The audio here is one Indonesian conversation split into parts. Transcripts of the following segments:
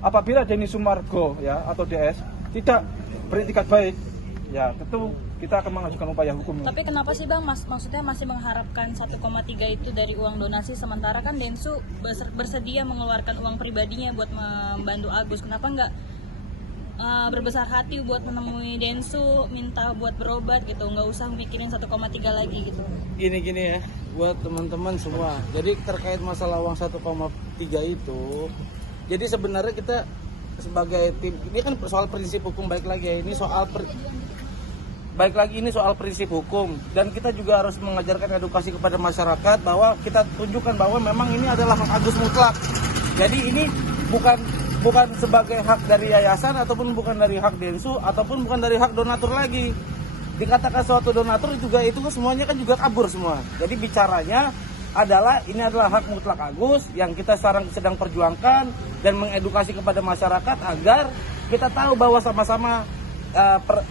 apabila Denny Sumargo ya atau DS tidak beretikat baik, ya tentu kita akan mengajukan upaya hukum. Tapi kenapa sih Bang, maksudnya masih mengharapkan 1,3 itu dari uang donasi, sementara kan Densu bersedia mengeluarkan uang pribadinya buat membantu Agus? Kenapa nggak berbesar hati buat menemui Densu, minta buat berobat gitu, nggak usah mikirin 1,3 lagi gitu? Gini ya, buat teman-teman semua. Jadi terkait masalah uang 1,3 itu, jadi sebenarnya kita sebagai tim, ini kan soal prinsip hukum, baik lagi ya, ini soal prinsip hukum, dan kita juga harus mengajarkan edukasi kepada masyarakat bahwa kita tunjukkan bahwa memang ini adalah hak Agus mutlak. Jadi ini bukan sebagai hak dari yayasan, ataupun bukan dari hak Densu, ataupun bukan dari hak donatur lagi. Dikatakan suatu donatur juga itu semuanya kan juga kabur semua. Jadi bicaranya adalah ini adalah hak mutlak Agus yang kita sekarang sedang perjuangkan dan mengedukasi kepada masyarakat agar kita tahu bahwa sama-sama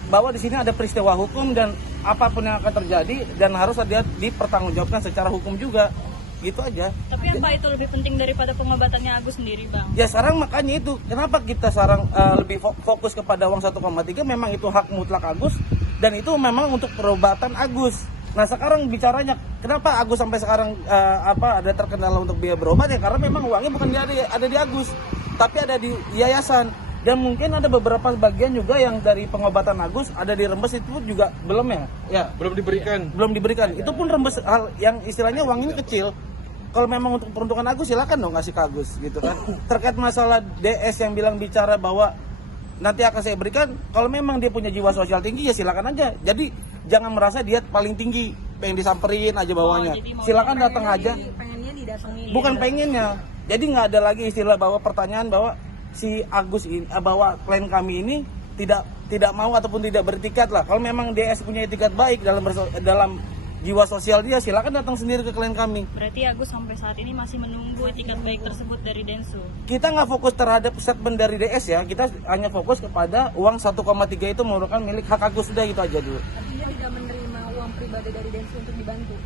bahwa di sini ada peristiwa hukum dan apapun yang akan terjadi dan harus dipertanggungjawabkan secara hukum juga. Gitu aja. Tapi apa itu lebih penting daripada pengobatannya Agus sendiri, Bang? Ya sekarang makanya itu kenapa kita sekarang lebih fokus kepada uang 1,3, memang itu hak mutlak Agus dan itu memang untuk perobatan Agus. Nah sekarang bicaranya kenapa Agus sampai sekarang ada terkendala untuk biaya berobat, ya karena memang uangnya bukan ada di Agus tapi ada di yayasan. Dan mungkin ada beberapa bagian juga yang dari pengobatan Agus ada di Rembes, itu juga belum ya? Ya, Belum diberikan. belum diberikan. Itu pun Rembes hal yang istilahnya uang ini kecil. Kalau memang untuk peruntukan Agus silakan dong kasih ke Agus gitu kan. Terkait masalah DS yang bicara bahwa nanti akan saya berikan, kalau memang dia punya jiwa sosial tinggi ya silakan aja. Jadi jangan merasa dia paling tinggi, pengen disamperin aja bawahnya. Silakan datang aja. Pengennya didatengin. Bukan pengennya. Jadi nggak ada lagi istilah bahwa pertanyaan bahwa si Agus ini, bahwa klien kami ini tidak mau ataupun tidak beretikat lah. Kalau memang DS punya etikat baik dalam jiwa sosial dia, silakan datang sendiri ke klien kami. Berarti Agus sampai saat ini masih menunggu etikat baik tersebut dari Densu. Kita nggak fokus terhadap statement dari DS ya, kita hanya fokus kepada uang 1,3 itu merupakan milik hak Agus, sudah gitu aja dulu. Artinya tidak menerima uang pribadi dari Densu untuk dibantu?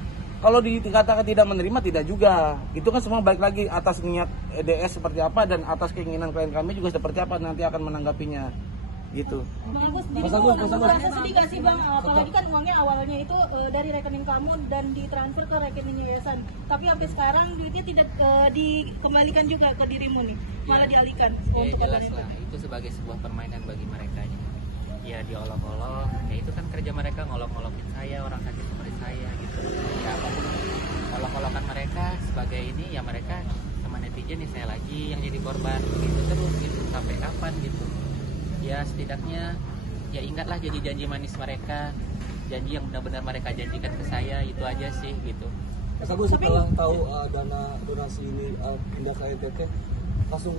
Kalau dikatakan tidak menerima, tidak juga. Itu kan semua balik lagi atas niat DS seperti apa dan atas keinginan klien kami juga seperti apa, nanti akan menanggapinya. Gitu. Mas Agus, merasa sedih gak sih Bang? Apalagi kan uangnya awalnya itu dari rekening kamu dan ditransfer ke rekening yayasan. Tapi sampai sekarang duitnya tidak dikembalikan juga ke dirimu nih, malah dialihkan. Ya jelas lah, itu sebagai sebuah permainan bagi mereka. Ya diolok-olok, ya itu kan kerja mereka, ngolok-ngolokin saya, orang sakit seperti saya gitu. Ya apapun olok-olokan mereka sebagai ini, ya mereka sama netizen nih saya lagi yang jadi korban gitu terus gitu, sampai kapan gitu. Ya setidaknya ya ingatlah janji-janji manis mereka, janji yang benar-benar mereka janjikan ke saya, itu aja sih gitu. Mas Agus setelah tahu dana donasi ini pindah ke NTT, langsung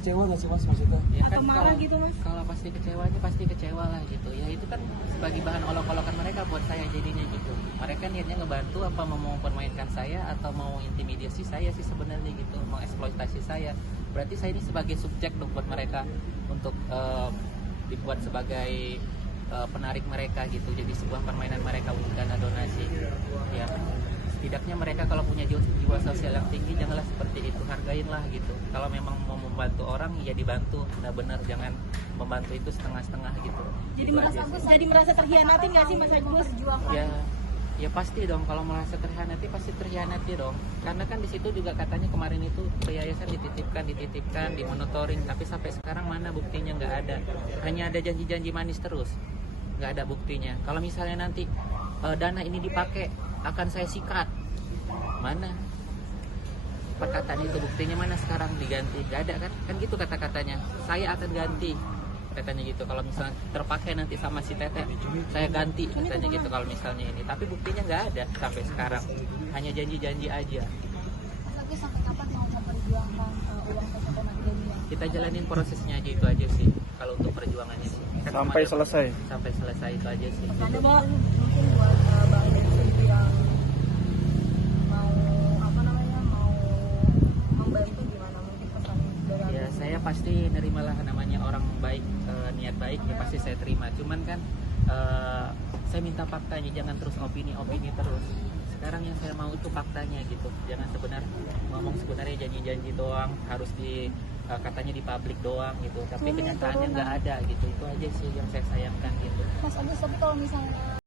kecewa nggak sih Mas maksudnya? Ya kan marah gitu, Mas? Kalau pasti kecewa lah gitu. Ya itu kan sebagai bahan olok-olokan mereka buat saya jadinya gitu. Mereka niatnya ngebantu apa mau mempermainkan saya atau mau intimidasi saya sih sebenarnya gitu, mau eksploitasi saya. Berarti saya ini sebagai subjek dong buat mereka untuk dibuat sebagai penarik mereka gitu. Jadi sebuah permainan mereka untuk dana donasi. Ya setidaknya mereka kalau punya jiwa sosial yang tinggi janganlah seperti itu, hargainlah gitu. Kalau memang mau membantu orang ya dibantu benar-benar, jangan membantu itu setengah-setengah gitu. Jadi Mas Agus jadi merasa terhianati nggak sih Mas Agus? Ya pasti dong, kalau merasa terhianati pasti terhianati dong. Karena kan di situ juga katanya kemarin itu ke yayasan dititipkan, dimonitoring, tapi sampai sekarang mana buktinya, nggak ada. Hanya ada janji-janji manis terus, nggak ada buktinya. Kalau misalnya nanti dana ini dipakai akan saya sikat, mana perkataan itu, buktinya mana sekarang diganti? Gak ada kan gitu kata-katanya, saya akan ganti katanya gitu. Kalau misalnya terpakai nanti sama si Tete, saya ganti katanya gitu kalau misalnya ini, tapi buktinya nggak ada sampai sekarang, hanya janji-janji aja. Tapi sampai kapan mau memperjuangkan uang 1,3 miliar? Kita jalanin prosesnya aja, itu aja sih kalau untuk perjuangannya sih. Kan Sampai selesai. Sampai selesai itu aja sih. Ada bahwa mungkin buat Bang Densu yang mau mau membantu, gimana mungkin pesan dari Ya saya pasti nerimalah, namanya orang baik, niat baik ya pasti saya terima. Cuman kan saya minta faktanya, jangan terus opini terus. Sekarang yang saya mau itu faktanya gitu. Jangan ngomong sebenarnya janji-janji doang, harus katanya di publik doang gitu, tapi kenyataannya nggak ada gitu. Itu aja sih yang saya sayangkan gitu. Mas Agus, tapi kalau misalnya